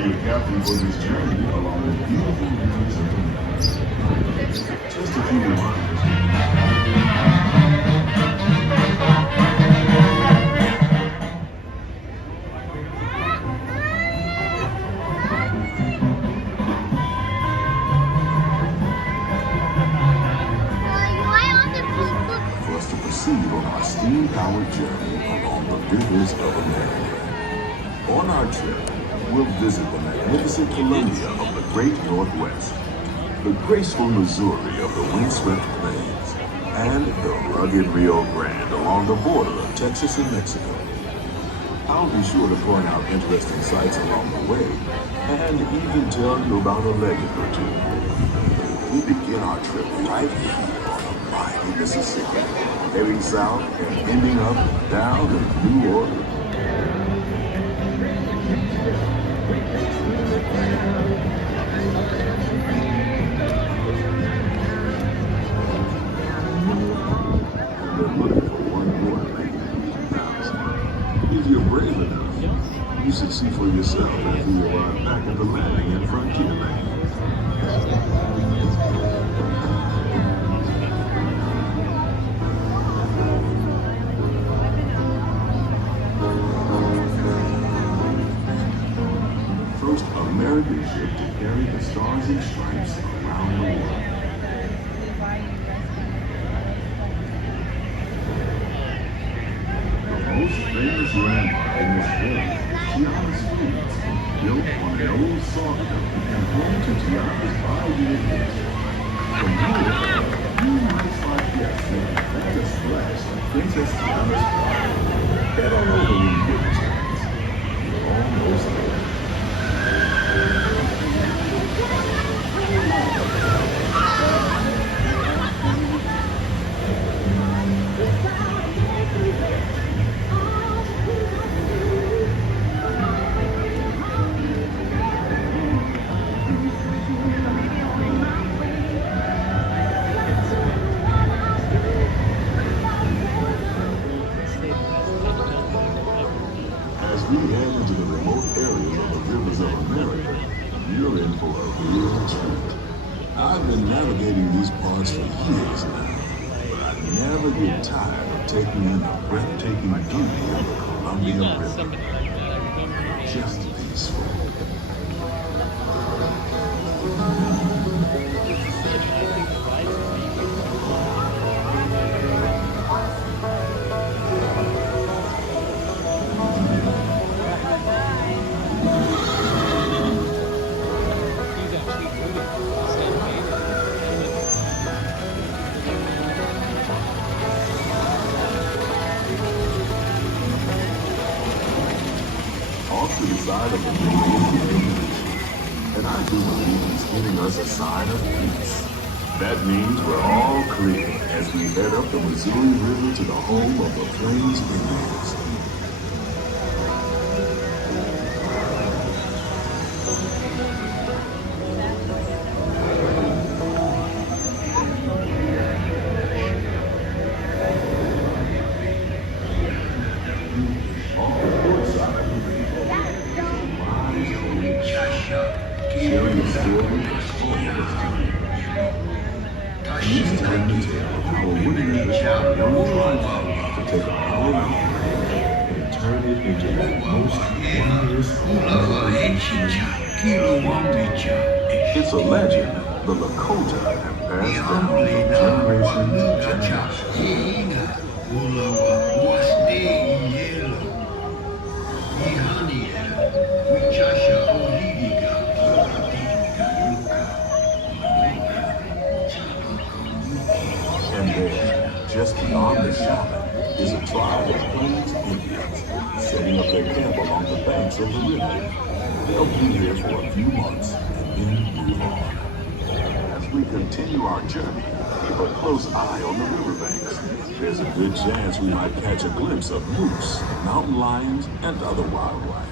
your captain for this journey along the beautiful rivers of America. Just a few reminders. For us to proceed on our steam-powered journey along the rivers of America. On our trip, we'll visit the magnificent Columbia of the Great Northwest, the graceful Missouri of the windswept plains, and the rugged Rio Grande along the border of Texas and Mexico. I'll be sure to point out interesting sights along the way, and even tell you about a legend or two. We begin our trip right here on the mighty Mississippi, heading south and ending up down in New Orleans. If you're brave enough, you should see for yourself after you arrive back at the landing in Frontier Lane. First American ship to carry the Stars and Stripes around the world. The most famous landmark in this area is Tiana's Fields, built on an old sawmill and home to Tiana's Bayou. From here, you might spot guests making a splash of Princess Tiana's Park. Head on over when you get a chance. You're almost there. As we head into the remote areas of the rivers of America, you're in for a real treat. I've been navigating these parts for years now, but I never get tired of taking in the breathtaking beauty of the Columbia River. Just peaceful. Off to the side of the Canadian and I do believe he's giving us a sign of peace. That means we're all clear as we head up the Missouri River to the home of the Plains Indians. Sharing the story of he's telling the tale of how a woman had a young tribe to take a hollow mountain and turn it into the most wondrous It's a legend the Lakota have passed down from generation to generation. And there, just beyond the shaman, is a tribe of Plains Indians setting up their camp along the banks of the river. They'll be here for a few months and then move on. As we continue our journey, keep a close eye on the riverbanks. There's a good chance we might catch a glimpse of moose, mountain lions, and other wildlife.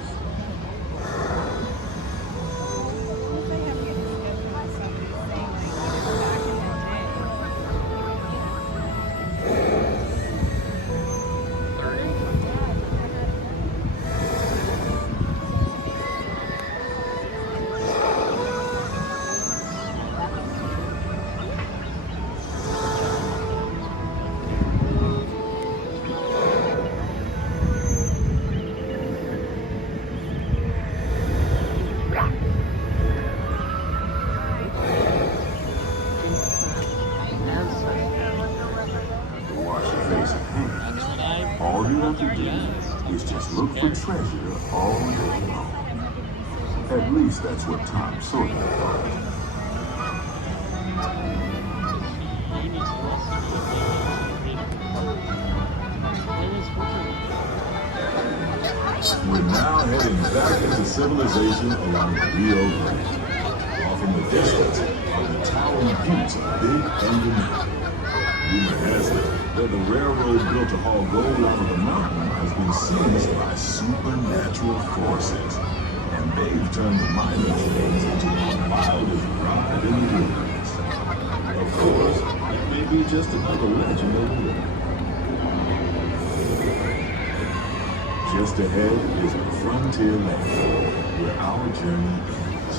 treasure all day long. At least that's what Tom Sawyer thought. We're now heading back into civilization along the Rio Grande. Off in the distance are the towering buttes of Big Thunder Mountain. Rumor has it that the railroad built to haul gold out of the mountain has been seized by supernatural forces, and they've turned the mining claims into the wildest ride in the wilderness. Of course, it may be just another legend of the river. Just ahead is the frontier land, where our journey ends.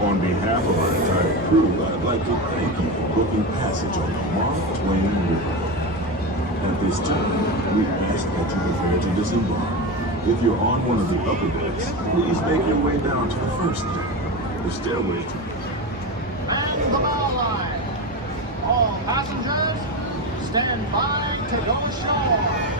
On behalf of our entire crew, I'd like to thank you for booking passage on the Mark Twain Riverboat. At this time, we ask that you prepare to disembark. If you're on one of the upper decks, please make your way down to the first deck. The stairway to... Man the bow line! All passengers, stand by to go ashore!